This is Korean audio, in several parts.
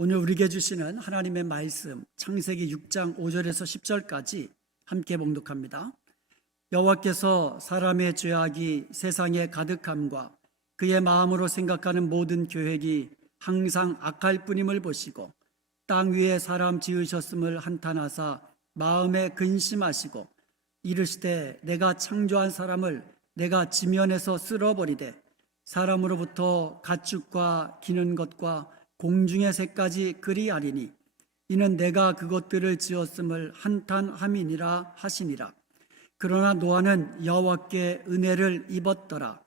오늘 우리에게 주시는 하나님의 말씀 창세기 6장 5절에서 10절까지 함께 봉독합니다. 여호와께서 사람의 죄악이 세상에 가득함과 그의 마음으로 생각하는 모든 계획이 항상 악할 뿐임을 보시고 땅 위에 사람 지으셨음을 한탄하사 마음에 근심하시고 이르시되 내가 창조한 사람을 내가 지면에서 쓸어버리되 사람으로부터 가축과 기는 것과 공중의 새까지 그리하리니 이는 내가 그것들을 지었음을 한탄함이니라 하시니라. 그러나 노아는 여호와께 은혜를 입었더라.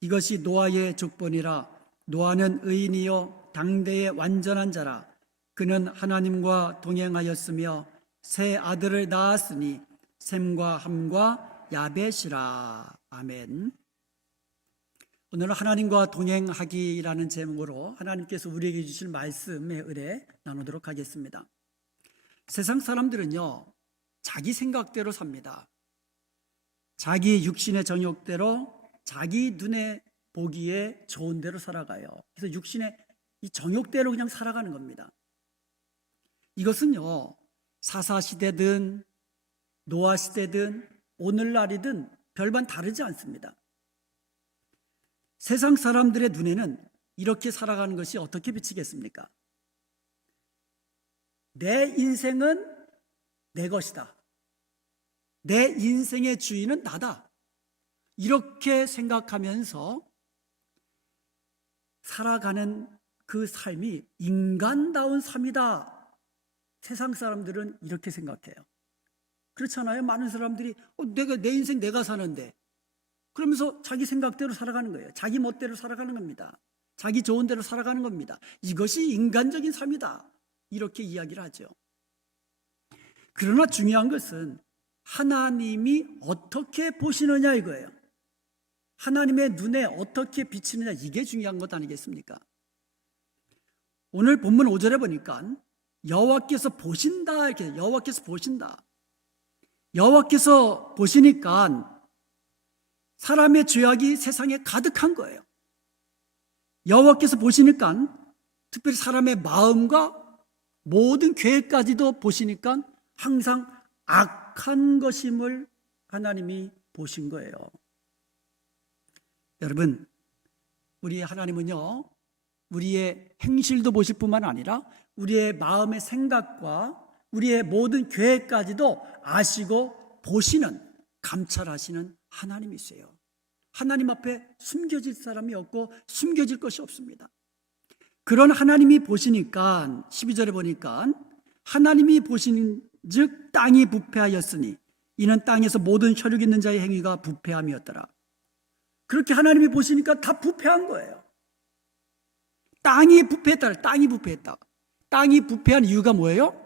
이것이 노아의 족본이라. 노아는 의인이요 당대의 완전한 자라. 그는 하나님과 동행하였으며 세 아들을 낳았으니 셈과 함과 야벳이라. 아멘. 오늘은 하나님과 동행하기라는 제목으로 하나님께서 우리에게 주실 말씀의 은혜 나누도록 하겠습니다. 세상 사람들은요, 자기 생각대로 삽니다. 자기 육신의 정욕대로, 자기 눈에 보기에 좋은 대로 살아가요. 그래서 육신의 이 정욕대로 그냥 살아가는 겁니다. 이것은요, 사사시대든 노아시대든 오늘날이든 별반 다르지 않습니다. 세상 사람들의 눈에는 이렇게 살아가는 것이 어떻게 비치겠습니까? 내 인생은 내 것이다. 내 인생의 주인은 나다. 이렇게 생각하면서 살아가는 그 삶이 인간다운 삶이다. 세상 사람들은 이렇게 생각해요. 그렇잖아요. 많은 사람들이 내 인생 내가 사는데 그러면서 자기 생각대로 살아가는 거예요. 자기 멋대로 살아가는 겁니다. 자기 좋은 대로 살아가는 겁니다. 이것이 인간적인 삶이다. 이렇게 이야기를 하죠. 그러나 중요한 것은 하나님이 어떻게 보시느냐 이거예요. 하나님의 눈에 어떻게 비치느냐 이게 중요한 것 아니겠습니까? 오늘 본문 5절에 보니까 여호와께서 보신다 이렇게 여호와께서 보신다. 여호와께서 보시니까 사람의 죄악이 세상에 가득한 거예요. 여호와께서 보시니까 특별히 사람의 마음과 모든 계획까지도 보시니까 항상 악한 것임을 하나님이 보신 거예요. 여러분, 우리 하나님은요, 우리의 행실도 보실 뿐만 아니라 우리의 마음의 생각과 우리의 모든 계획까지도 아시고 보시는, 감찰하시는 하나님이세요. 하나님 앞에 숨겨질 사람이 없고 숨겨질 것이 없습니다. 그런 하나님이 보시니까 12절에 보니까 하나님이 보시는즉 땅이 부패하였으니 이는 땅에서 모든 혈육 있는 자의 행위가 부패함이었더라. 그렇게 하나님이 보시니까 다 부패한 거예요. 땅이 부패했다. 땅이 부패했다. 땅이 부패한 이유가 뭐예요?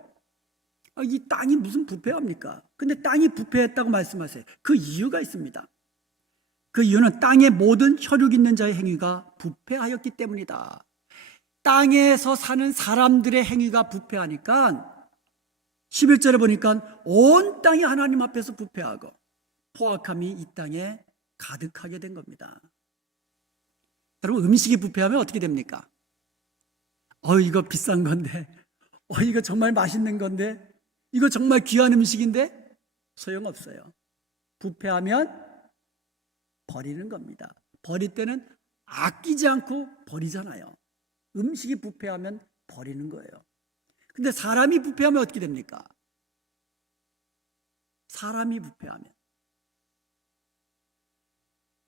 이 땅이 무슨 부패합니까? 근데 땅이 부패했다고 말씀하세요. 그 이유가 있습니다. 그 이유는 땅의 모든 혈육 있는 자의 행위가 부패하였기 때문이다. 땅에서 사는 사람들의 행위가 부패하니까 11절에 보니까 온 땅이 하나님 앞에서 부패하고 포악함이 이 땅에 가득하게 된 겁니다. 여러분, 음식이 부패하면 어떻게 됩니까? 이거 비싼 건데, 이거 정말 맛있는 건데, 이거 정말 귀한 음식인데 소용없어요. 부패하면 버리는 겁니다. 버릴 때는 아끼지 않고 버리잖아요. 음식이 부패하면 버리는 거예요. 근데 사람이 부패하면 어떻게 됩니까? 사람이 부패하면,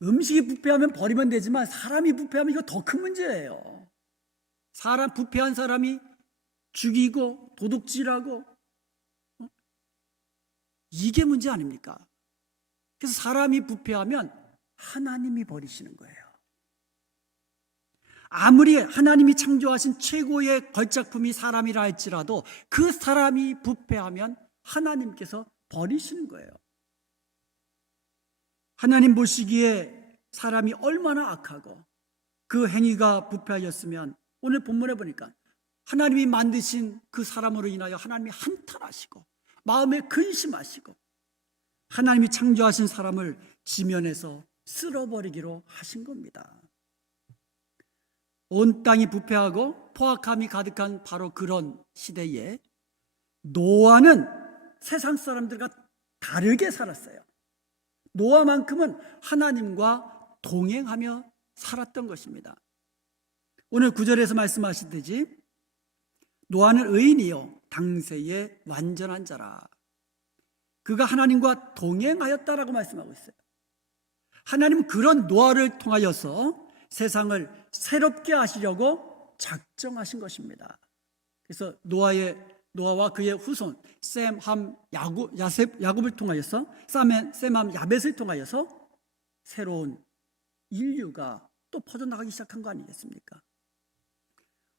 음식이 부패하면 버리면 되지만 사람이 부패하면 이거 더 큰 문제예요. 부패한 사람이 죽이고 도둑질하고 이게 문제 아닙니까? 그래서 사람이 부패하면 하나님이 버리시는 거예요. 아무리 하나님이 창조하신 최고의 걸작품이 사람이라 할지라도 그 사람이 부패하면 하나님께서 버리시는 거예요. 하나님 보시기에 사람이 얼마나 악하고 그 행위가 부패하였으면 오늘 본문에 보니까 하나님이 만드신 그 사람으로 인하여 하나님이 한탄하시고 마음에 근심하시고 하나님이 창조하신 사람을 지면에서 쓸어버리기로 하신 겁니다. 온 땅이 부패하고 포악함이 가득한 바로 그런 시대에 노아는 세상 사람들과 다르게 살았어요. 노아만큼은 하나님과 동행하며 살았던 것입니다. 오늘 9절에서 말씀하시듯이 노아는 의인이요 당세의 완전한 자라. 그가 하나님과 동행하였다라고 말씀하고 있어요. 하나님은 그런 노아를 통하여서 세상을 새롭게 하시려고 작정하신 것입니다. 그래서 노아와 그의 후손 셈, 함, 야곱을 통하여서 셈, 함, 야벳을 통하여서 새로운 인류가 또 퍼져나가기 시작한 거 아니겠습니까?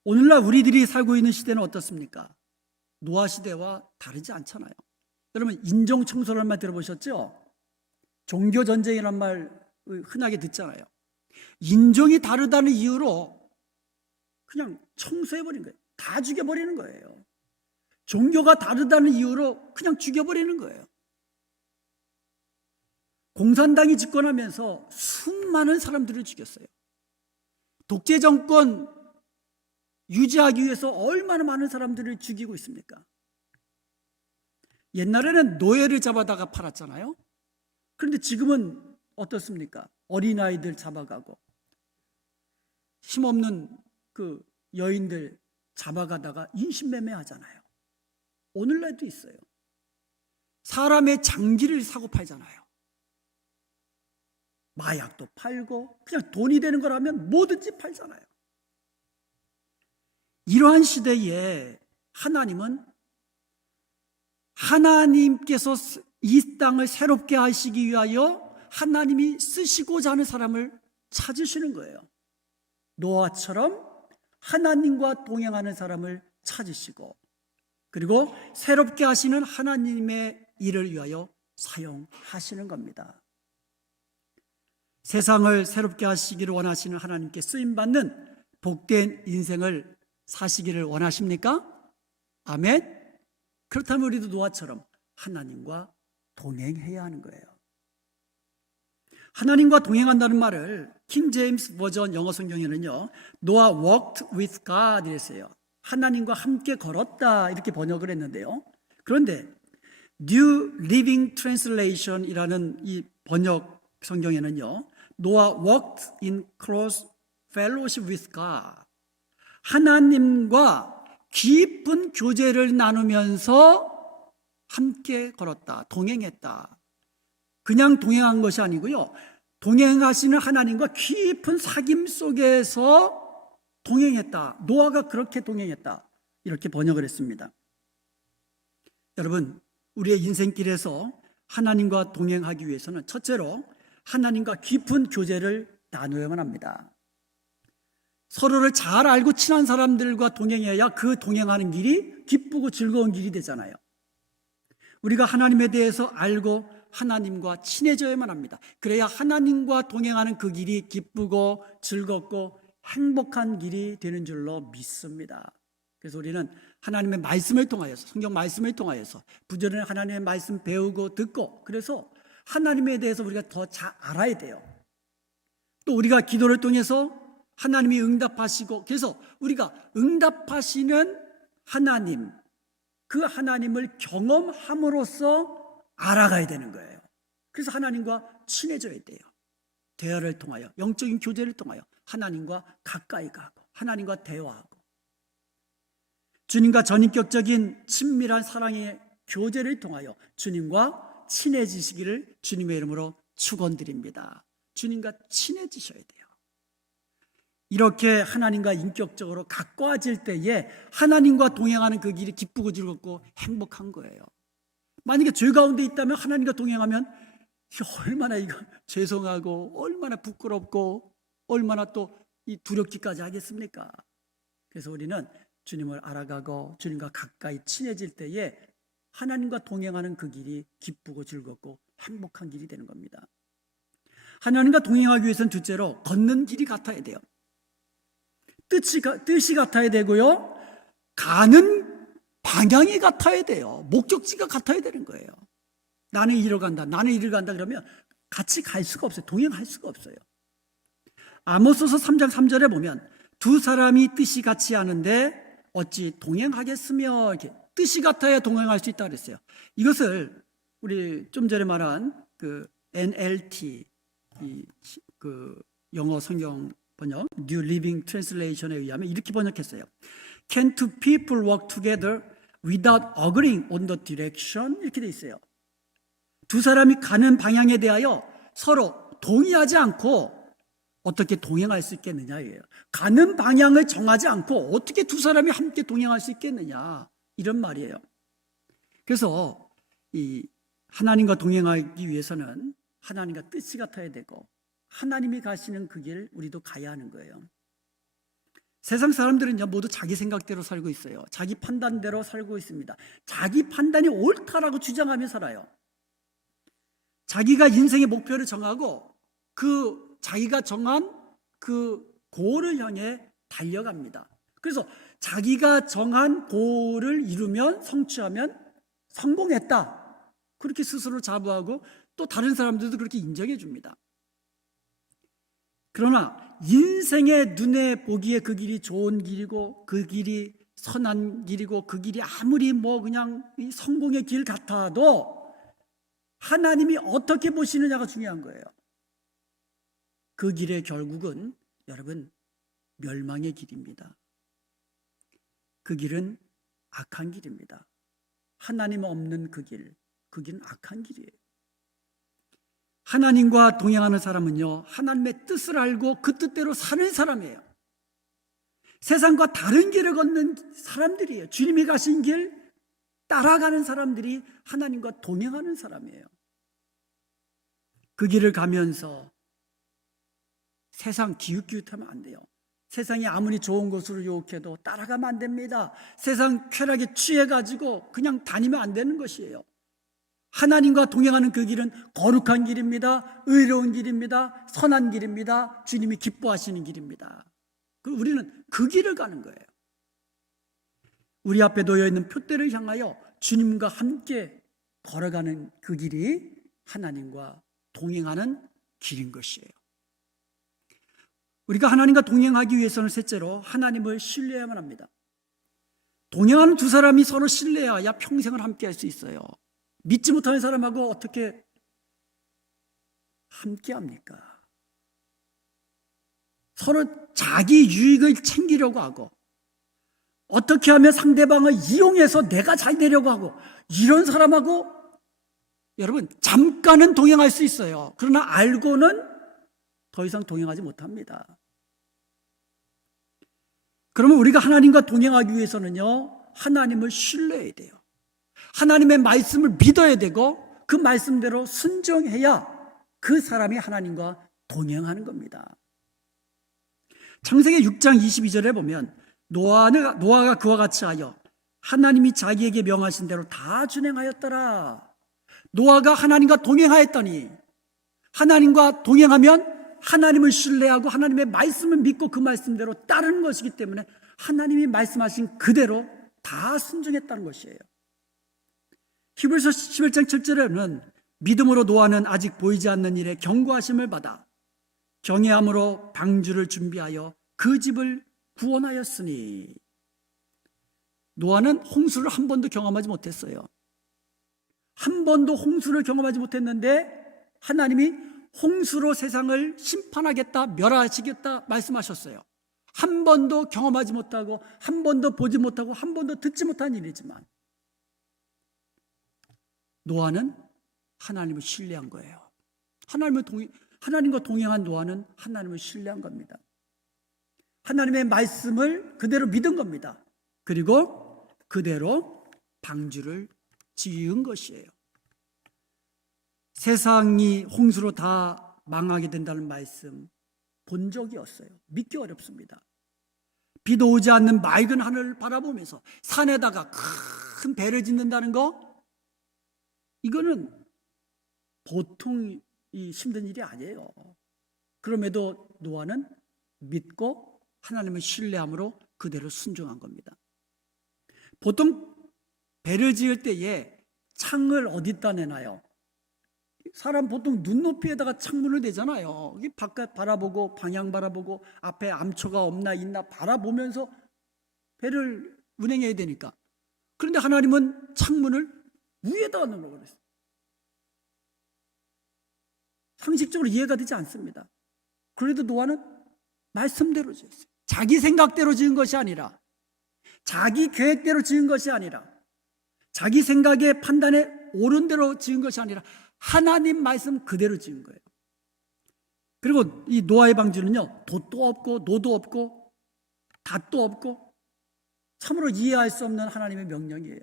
오늘날 우리들이 살고 있는 시대는 어떻습니까? 노아 시대와 다르지 않잖아요. 여러분 인종 청소라는 말 들어보셨죠? 종교 전쟁이란 말 흔하게 듣잖아요. 인종이 다르다는 이유로 그냥 청소해버린 거예요. 다 죽여버리는 거예요. 종교가 다르다는 이유로 그냥 죽여버리는 거예요. 공산당이 집권하면서 수많은 사람들을 죽였어요. 독재 정권 유지하기 위해서 얼마나 많은 사람들을 죽이고 있습니까? 옛날에는 노예를 잡아다가 팔았잖아요. 그런데 지금은 어떻습니까? 어린아이들 잡아가고 힘없는 그 여인들 잡아가다가 인신매매 하잖아요. 오늘날도 있어요. 사람의 장기를 사고 팔잖아요. 마약도 팔고 그냥 돈이 되는 거라면 뭐든지 팔잖아요. 이러한 시대에 하나님께서 이 땅을 새롭게 하시기 위하여 하나님이 쓰시고자 하는 사람을 찾으시는 거예요. 노아처럼 하나님과 동행하는 사람을 찾으시고 그리고 새롭게 하시는 하나님의 일을 위하여 사용하시는 겁니다. 세상을 새롭게 하시기를 원하시는 하나님께 쓰임받는 복된 인생을 사시기를 원하십니까? 아멘? 그렇다면 우리도 노아처럼 하나님과 동행해야 하는 거예요. 하나님과 동행한다는 말을 킹 제임스 버전 영어 성경에는요, 노아 walked with God 이랬어요. 하나님과 함께 걸었다 이렇게 번역을 했는데요. 그런데 New Living Translation이라는 이 번역 성경에는요, 노아 walked in close fellowship with God. 하나님과 깊은 교제를 나누면서 함께 걸었다, 동행했다. 그냥 동행한 것이 아니고요, 동행하시는 하나님과 깊은 사귐 속에서 동행했다. 노아가 그렇게 동행했다. 이렇게 번역을 했습니다. 여러분, 우리의 인생길에서 하나님과 동행하기 위해서는 첫째로 하나님과 깊은 교제를 나누어야만 합니다. 서로를 잘 알고 친한 사람들과 동행해야 그 동행하는 길이 기쁘고 즐거운 길이 되잖아요. 우리가 하나님에 대해서 알고 하나님과 친해져야만 합니다. 그래야 하나님과 동행하는 그 길이 기쁘고 즐겁고 행복한 길이 되는 줄로 믿습니다. 그래서 우리는 하나님의 말씀을 통하여서, 성경 말씀을 통하여서 부지런히 하나님의 말씀 배우고 듣고, 그래서 하나님에 대해서 우리가 더 잘 알아야 돼요. 또 우리가 기도를 통해서 하나님이 응답하시고, 그래서 우리가 응답하시는 하나님, 그 하나님을 경험함으로써 알아가야 되는 거예요. 그래서 하나님과 친해져야 돼요. 대화를 통하여, 영적인 교제를 통하여 하나님과 가까이 가고 하나님과 대화하고 주님과 전인격적인 친밀한 사랑의 교제를 통하여 주님과 친해지시기를 주님의 이름으로 축원드립니다. 주님과 친해지셔야 돼요. 이렇게 하나님과 인격적으로 가까워질 때에 하나님과 동행하는 그 길이 기쁘고 즐겁고 행복한 거예요. 만약에 죄 가운데 있다면 하나님과 동행하면 얼마나 이거 죄송하고 얼마나 부끄럽고 얼마나 또 이 두렵기까지 하겠습니까? 그래서 우리는 주님을 알아가고 주님과 가까이 친해질 때에 하나님과 동행하는 그 길이 기쁘고 즐겁고 행복한 길이 되는 겁니다. 하나님과 동행하기 위해서는 둘째로 걷는 길이 같아야 돼요. 뜻이 같아야 되고요, 가는 방향이 같아야 돼요. 목적지가 같아야 되는 거예요. 나는 이리로 간다, 나는 이리로 간다 그러면 같이 갈 수가 없어요. 동행할 수가 없어요. 아모스서 3장 3절에 보면 두 사람이 뜻이 같지 않은데 어찌 동행하겠으며, 이렇게 뜻이 같아야 동행할 수 있다 그랬어요. 이것을 우리 좀 전에 말한 그 NLT, 그 영어 성경 번역 New Living Translation에 의하면 이렇게 번역했어요. Can two people walk together without agreeing on the direction? 이렇게 돼 있어요. 두 사람이 가는 방향에 대하여 서로 동의하지 않고 어떻게 동행할 수 있겠느냐예요. 가는 방향을 정하지 않고 어떻게 두 사람이 함께 동행할 수 있겠느냐, 이런 말이에요. 그래서 이 하나님과 동행하기 위해서는 하나님과 뜻이 같아야 되고 하나님이 가시는 그 길 우리도 가야 하는 거예요. 세상 사람들은요 모두 자기 생각대로 살고 있어요. 자기 판단대로 살고 있습니다. 자기 판단이 옳다라고 주장하며 살아요. 자기가 인생의 목표를 정하고 그 자기가 정한 그 고를 향해 달려갑니다. 그래서 자기가 정한 고를 이루면, 성취하면 성공했다, 그렇게 스스로 자부하고 또 다른 사람들도 그렇게 인정해 줍니다. 그러나 인생의 눈에 보기에 그 길이 좋은 길이고 그 길이 선한 길이고 그 길이 아무리 뭐 그냥 성공의 길 같아도 하나님이 어떻게 보시느냐가 중요한 거예요. 그 길의 결국은 여러분 멸망의 길입니다. 그 길은 악한 길입니다. 하나님 없는 그 길은 악한 길이에요. 하나님과 동행하는 사람은요 하나님의 뜻을 알고 그 뜻대로 사는 사람이에요. 세상과 다른 길을 걷는 사람들이에요. 주님이 가신 길 따라가는 사람들이 하나님과 동행하는 사람이에요. 그 길을 가면서 세상 기웃기웃하면 안 돼요. 세상이 아무리 좋은 것으로 유혹해도 따라가면 안 됩니다. 세상 쾌락에 취해가지고 그냥 다니면 안 되는 것이에요. 하나님과 동행하는 그 길은 거룩한 길입니다. 의로운 길입니다. 선한 길입니다. 주님이 기뻐하시는 길입니다. 우리는 그 길을 가는 거예요. 우리 앞에 놓여있는 표대를 향하여 주님과 함께 걸어가는 그 길이 하나님과 동행하는 길인 것이에요. 우리가 하나님과 동행하기 위해서는 셋째로 하나님을 신뢰해야만 합니다. 동행하는 두 사람이 서로 신뢰해야 평생을 함께 할 수 있어요. 믿지 못하는 사람하고 어떻게 함께 합니까? 서로 자기 유익을 챙기려고 하고 어떻게 하면 상대방을 이용해서 내가 잘 되려고 하고, 이런 사람하고 여러분 잠깐은 동행할 수 있어요. 그러나 알고는 더 이상 동행하지 못합니다. 그러면 우리가 하나님과 동행하기 위해서는요 하나님을 신뢰해야 돼요. 하나님의 말씀을 믿어야 되고 그 말씀대로 순종해야 그 사람이 하나님과 동행하는 겁니다. 창세기 6장 22절에 보면 노아가 그와 같이 하여 하나님이 자기에게 명하신 대로 다 준행하였더라. 노아가 하나님과 동행하였더니, 하나님과 동행하면 하나님을 신뢰하고 하나님의 말씀을 믿고 그 말씀대로 따르는 것이기 때문에 하나님이 말씀하신 그대로 다 순종했다는 것이에요. 히브리서 11장 7절에는 믿음으로 노아는 아직 보이지 않는 일에 경고하심을 받아 경외함으로 방주를 준비하여 그 집을 구원하였으니. 노아는 홍수를 한 번도 경험하지 못했어요. 한 번도 홍수를 경험하지 못했는데 하나님이 홍수로 세상을 심판하겠다, 멸하시겠다 말씀하셨어요. 한 번도 경험하지 못하고 한 번도 보지 못하고 한 번도 듣지 못한 일이지만 노아는 하나님을 신뢰한 거예요. 하나님과 동행한 노아는 하나님을 신뢰한 겁니다. 하나님의 말씀을 그대로 믿은 겁니다. 그리고 그대로 방주를 지은 것이에요. 세상이 홍수로 다 망하게 된다는 말씀 본 적이 없어요. 믿기 어렵습니다. 비도 오지 않는 맑은 하늘을 바라보면서 산에다가 큰 배를 짓는다는 거, 이거는 보통 힘든 일이 아니에요. 그럼에도 노아는 믿고 하나님을 신뢰함으로 그대로 순종한 겁니다. 보통 배를 지을 때에 창을 어디다 내놔요? 사람 보통 눈높이에다가 창문을 대잖아요. 이게 바깥 바라보고 방향 바라보고 앞에 암초가 없나 있나 바라보면서 배를 운행해야 되니까. 그런데 하나님은 창문을 위에다가 놓으라고 그랬어요. 상식적으로 이해가 되지 않습니다. 그래도 노아는 말씀대로 지었어요. 자기 생각대로 지은 것이 아니라, 자기 계획대로 지은 것이 아니라, 자기 생각의 판단에 옳은 대로 지은 것이 아니라 하나님 말씀 그대로 지은 거예요. 그리고 이 노아의 방주는요, 돛도 없고 노도 없고 닷도 없고 참으로 이해할 수 없는 하나님의 명령이에요.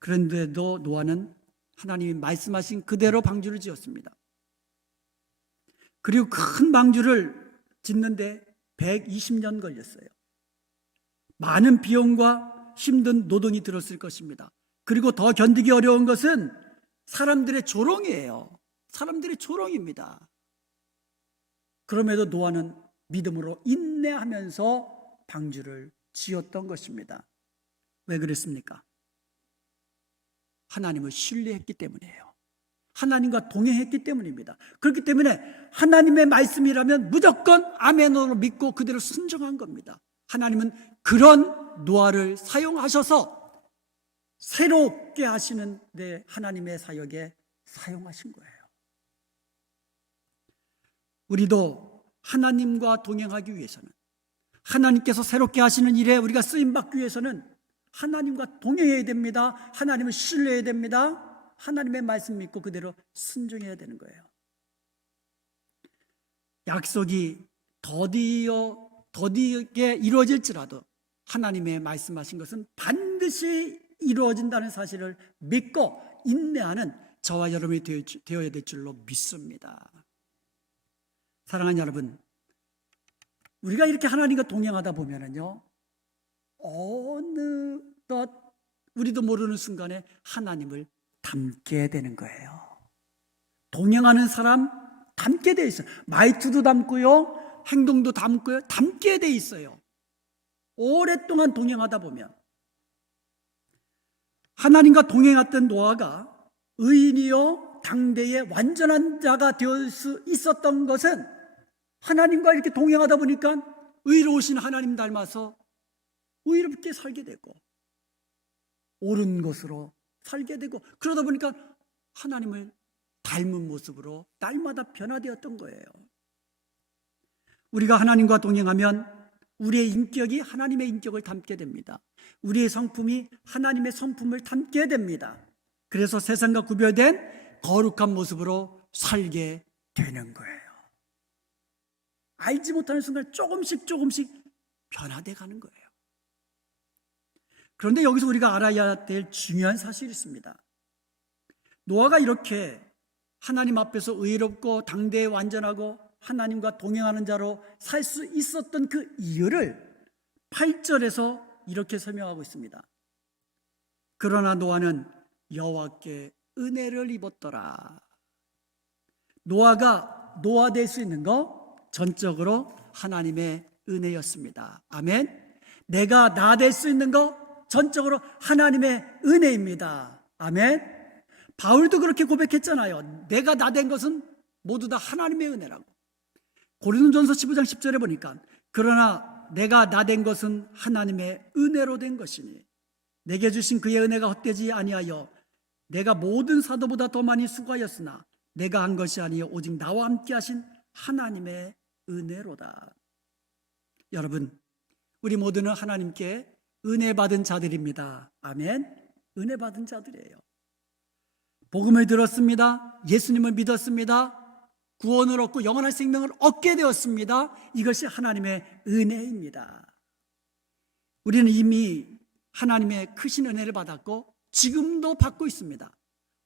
그런데도 노아는 하나님이 말씀하신 그대로 방주를 지었습니다. 그리고 큰 방주를 짓는데 120년 걸렸어요. 많은 비용과 힘든 노동이 들었을 것입니다. 그리고 더 견디기 어려운 것은 사람들의 조롱이에요. 사람들의 조롱입니다. 그럼에도 노아는 믿음으로 인내하면서 방주를 지었던 것입니다. 왜 그랬습니까? 하나님을 신뢰했기 때문이에요. 하나님과 동행했기 때문입니다. 그렇기 때문에 하나님의 말씀이라면 무조건 아멘으로 믿고 그대로 순종한 겁니다. 하나님은 그런 노아를 사용하셔서 새롭게 하시는 데 하나님의 사역에 사용하신 거예요. 우리도 하나님과 동행하기 위해서는, 하나님께서 새롭게 하시는 일에 우리가 쓰임받기 위해서는 하나님과 동행해야 됩니다. 하나님을 신뢰해야 됩니다. 하나님의 말씀 믿고 그대로 순종해야 되는 거예요. 약속이 더디게 이루어질지라도 하나님의 말씀하신 것은 반드시 이루어진다는 사실을 믿고 인내하는 저와 여러분이 되어야 될 줄로 믿습니다. 사랑하는 여러분, 우리가 이렇게 하나님과 동행하다 보면은요, 어느덧 우리도 모르는 순간에 하나님을 닮게 되는 거예요. 동행하는 사람 닮게 돼 있어요. 말투도 닮고요, 행동도 닮고요, 닮게 돼 있어요. 오랫동안 동행하다 보면. 하나님과 동행했던 노아가 의인이요 당대의 완전한 자가 될 수 있었던 것은 하나님과 이렇게 동행하다 보니까 의로우신 하나님 닮아서 의롭게 살게 되고 옳은 것으로 살게 되고, 그러다 보니까 하나님을 닮은 모습으로 날마다 변화되었던 거예요. 우리가 하나님과 동행하면 우리의 인격이 하나님의 인격을 닮게 됩니다. 우리의 성품이 하나님의 성품을 닮게 됩니다. 그래서 세상과 구별된 거룩한 모습으로 살게 되는 거예요. 알지 못하는 순간 조금씩 변화돼 가는 거예요. 그런데 여기서 우리가 알아야 될 중요한 사실이 있습니다. 노아가 이렇게 하나님 앞에서 의롭고 당대에 완전하고 하나님과 동행하는 자로 살 수 있었던 그 이유를 8절에서 이렇게 설명하고 있습니다. 그러나 노아는 여호와께 은혜를 입었더라. 노아가 노아 될 수 있는 거 전적으로 하나님의 은혜였습니다. 아멘. 내가 나 될 수 있는 거 전적으로 하나님의 은혜입니다. 아멘. 바울도 그렇게 고백했잖아요. 내가 나 된 것은 모두 다 하나님의 은혜라고. 고린도전서 15장 10절에 보니까 그러나 내가 나 된 것은 하나님의 은혜로 된 것이니 내게 주신 그의 은혜가 헛되지 아니하여 내가 모든 사도보다 더 많이 수고하였으나 내가 한 것이 아니요 오직 나와 함께 하신 하나님의 은혜로다. 여러분, 우리 모두는 하나님께 은혜 받은 자들입니다. 아멘. 은혜 받은 자들이에요. 복음을 들었습니다. 예수님을 믿었습니다. 구원을 얻고 영원한 생명을 얻게 되었습니다. 이것이 하나님의 은혜입니다. 우리는 이미 하나님의 크신 은혜를 받았고 지금도 받고 있습니다.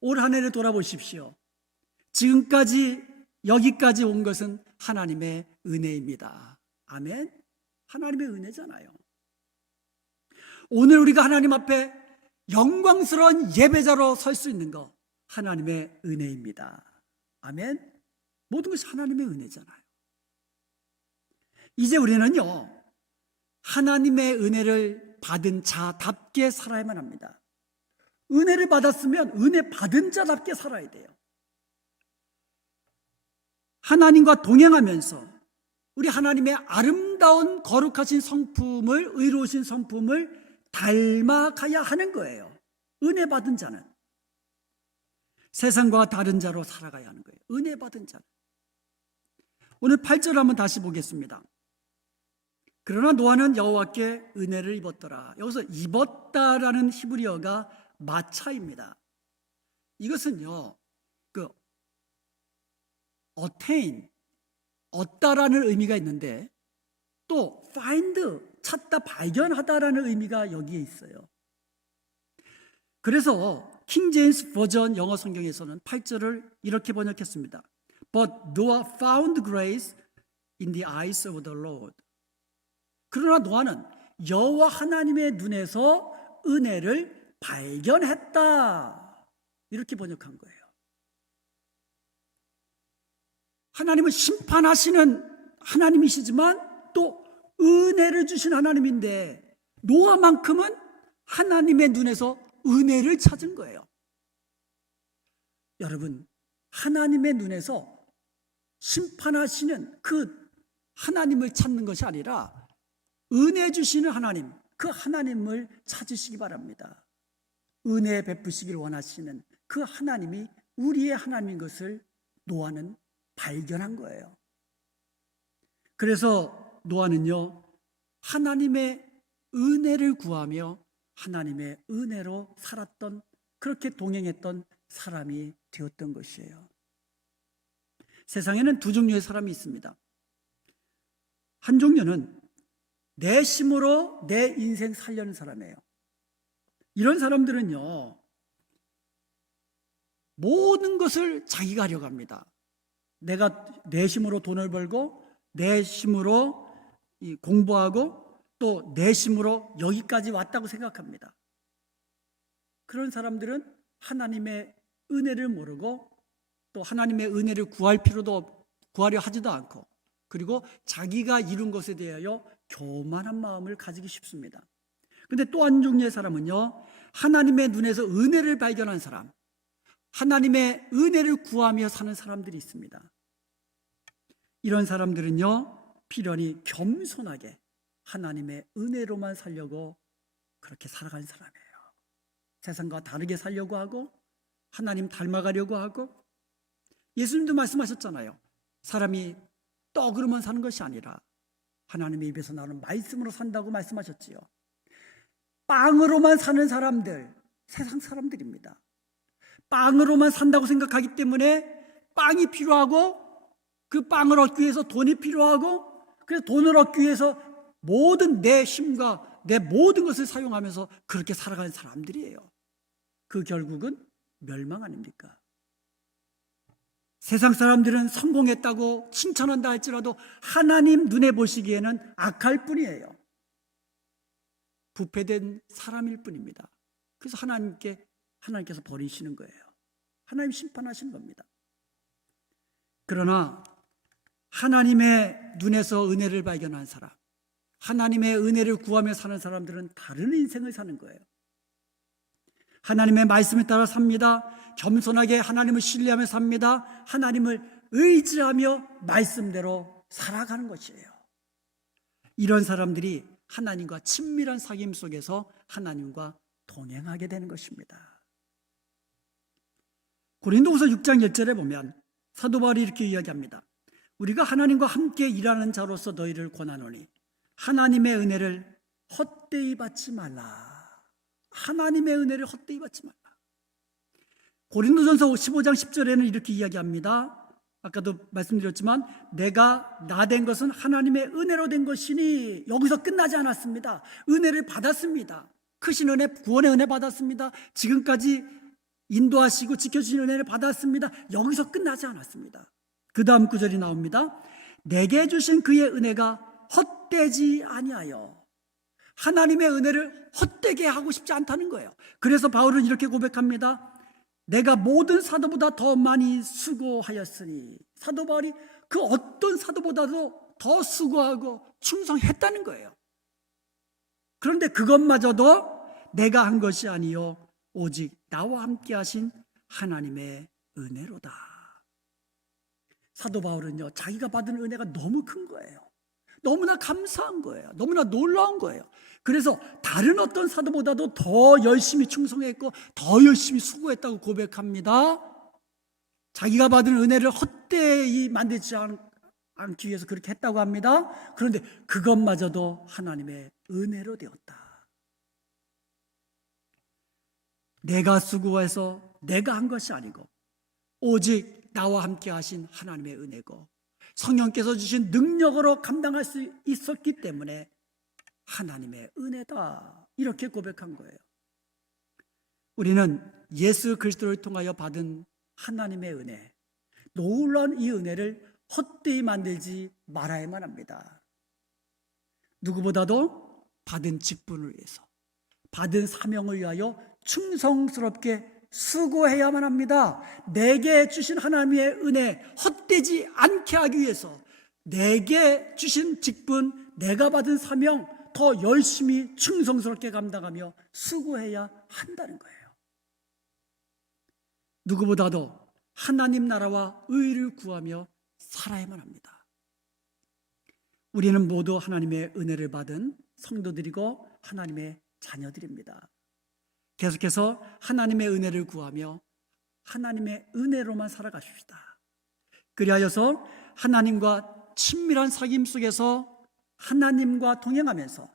올 한 해를 돌아보십시오. 지금까지 여기까지 온 것은 하나님의 은혜입니다. 아멘. 하나님의 은혜잖아요. 오늘 우리가 하나님 앞에 영광스러운 예배자로 설 수 있는 것 하나님의 은혜입니다. 아멘. 모든 것이 하나님의 은혜잖아요. 이제 우리는요, 하나님의 은혜를 받은 자답게 살아야만 합니다. 은혜를 받았으면 은혜 받은 자답게 살아야 돼요. 하나님과 동행하면서 우리 하나님의 아름다운 거룩하신 성품을, 의로우신 성품을 닮아가야 하는 거예요. 은혜 받은 자는 세상과 다른 자로 살아가야 하는 거예요. 은혜 받은 자는. 오늘 8절 한번 다시 보겠습니다. 그러나 노아는 여호와께 은혜를 입었더라. 여기서 입었다라는 히브리어가 마차입니다. 이것은요, attain, 얻다라는 의미가 있는데 또 find, 찾다, 발견하다라는 의미가 여기에 있어요. 그래서 킹 제임스 버전 영어 성경에서는 8절을 이렇게 번역했습니다. But Noah found grace in the eyes of the Lord. 그러나 노아는 여호와 하나님의 눈에서 은혜를 발견했다. 이렇게 번역한 거예요. 하나님은 심판하시는 하나님이시지만 또 은혜를 주신 하나님인데 노아만큼은 하나님의 눈에서 은혜를 찾은 거예요. 여러분, 하나님의 눈에서 심판하시는 그 하나님을 찾는 것이 아니라 은혜 주시는 하나님, 그 하나님을 찾으시기 바랍니다. 은혜 베푸시길 원하시는 그 하나님이 우리의 하나님인 것을 노아는 발견한 거예요. 그래서 노아는요, 하나님의 은혜를 구하며 하나님의 은혜로 살았던, 그렇게 동행했던 사람이 되었던 것이에요. 세상에는 두 종류의 사람이 있습니다. 한 종류는 내 힘으로 내 인생 살려는 사람이에요. 이런 사람들은요, 모든 것을 자기가 하려고 합니다. 내가 내 힘으로 돈을 벌고 내 힘으로 공부하고 또 내 힘으로 여기까지 왔다고 생각합니다. 그런 사람들은 하나님의 은혜를 모르고 또 하나님의 은혜를 구하려 하지도 않고, 그리고 자기가 이룬 것에 대하여 교만한 마음을 가지기 쉽습니다. 그런데 또 한 종류의 사람은요, 하나님의 눈에서 은혜를 발견한 사람, 하나님의 은혜를 구하며 사는 사람들이 있습니다. 이런 사람들은요, 필연히 겸손하게 하나님의 은혜로만 살려고 그렇게 살아가는 사람이에요. 세상과 다르게 살려고 하고 하나님 닮아가려고 하고, 예수님도 말씀하셨잖아요. 사람이 떡으로만 사는 것이 아니라 하나님의 입에서 나오는 말씀으로 산다고 말씀하셨지요. 빵으로만 사는 사람들, 세상 사람들입니다. 빵으로만 산다고 생각하기 때문에 빵이 필요하고 그 빵을 얻기 위해서 돈이 필요하고, 그래서 돈을 얻기 위해서 모든 내 힘과 내 모든 것을 사용하면서 그렇게 살아가는 사람들이에요. 그 결국은 멸망 아닙니까? 세상 사람들은 성공했다고 칭찬한다 할지라도 하나님 눈에 보시기에는 악할 뿐이에요. 부패된 사람일 뿐입니다. 그래서 하나님께서 버리시는 거예요. 하나님 심판하시는 겁니다. 그러나 하나님의 눈에서 은혜를 발견한 사람, 하나님의 은혜를 구하며 사는 사람들은 다른 인생을 사는 거예요. 하나님의 말씀에 따라 삽니다. 겸손하게 하나님을 신뢰하며 삽니다. 하나님을 의지하며 말씀대로 살아가는 것이에요. 이런 사람들이 하나님과 친밀한 사귐 속에서 하나님과 동행하게 되는 것입니다. 고린도후서 6장 1절에 보면 사도 바울이 이렇게 이야기합니다. 우리가 하나님과 함께 일하는 자로서 너희를 권하노니 하나님의 은혜를 헛되이 받지 말라. 하나님의 은혜를 헛되이 받지 말라. 고린도전서 15장 10절에는 이렇게 이야기합니다. 아까도 말씀드렸지만 내가 나 된 것은 하나님의 은혜로 된 것이니, 여기서 끝나지 않았습니다. 은혜를 받았습니다. 크신 은혜, 구원의 은혜 받았습니다. 지금까지 인도하시고 지켜주신 은혜를 받았습니다. 여기서 끝나지 않았습니다. 그 다음 구절이 나옵니다. 내게 주신 그의 은혜가 헛되지 아니하여. 하나님의 은혜를 헛되게 하고 싶지 않다는 거예요. 그래서 바울은 이렇게 고백합니다. 내가 모든 사도보다 더 많이 수고하였으니. 사도 바울이 그 어떤 사도보다도 더 수고하고 충성했다는 거예요. 그런데 그것마저도 내가 한 것이 아니요 오직 나와 함께 하신 하나님의 은혜로다. 사도 바울은요, 자기가 받은 은혜가 너무 큰 거예요. 너무나 감사한 거예요. 너무나 놀라운 거예요. 그래서 다른 어떤 사도보다도 더 열심히 충성했고 더 열심히 수고했다고 고백합니다. 자기가 받은 은혜를 헛되이 만들지 않기 위해서 그렇게 했다고 합니다. 그런데 그것마저도 하나님의 은혜로 되었다. 내가 수고해서 내가 한 것이 아니고 오직 나와 함께 하신 하나님의 은혜고 성령께서 주신 능력으로 감당할 수 있었기 때문에 하나님의 은혜다, 이렇게 고백한 거예요. 우리는 예수 그리스도를 통하여 받은 하나님의 은혜, 놀라운 이 은혜를 헛되이 만들지 말아야만 합니다. 누구보다도 받은 직분을 위해서, 받은 사명을 위하여 충성스럽게 수고해야만 합니다. 내게 주신 하나님의 은혜 헛되지 않게 하기 위해서 내게 주신 직분, 내가 받은 사명 더 열심히 충성스럽게 감당하며 수고해야 한다는 거예요. 누구보다도 하나님 나라와 의를 구하며 살아야만 합니다. 우리는 모두 하나님의 은혜를 받은 성도들이고 하나님의 자녀들입니다. 계속해서 하나님의 은혜를 구하며 하나님의 은혜로만 살아가십시다. 그리하여서 하나님과 친밀한 사귐 속에서 하나님과 동행하면서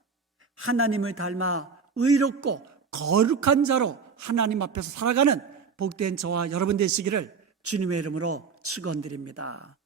하나님을 닮아 의롭고 거룩한 자로 하나님 앞에서 살아가는 복된 저와 여러분 되시기를 주님의 이름으로 축원드립니다.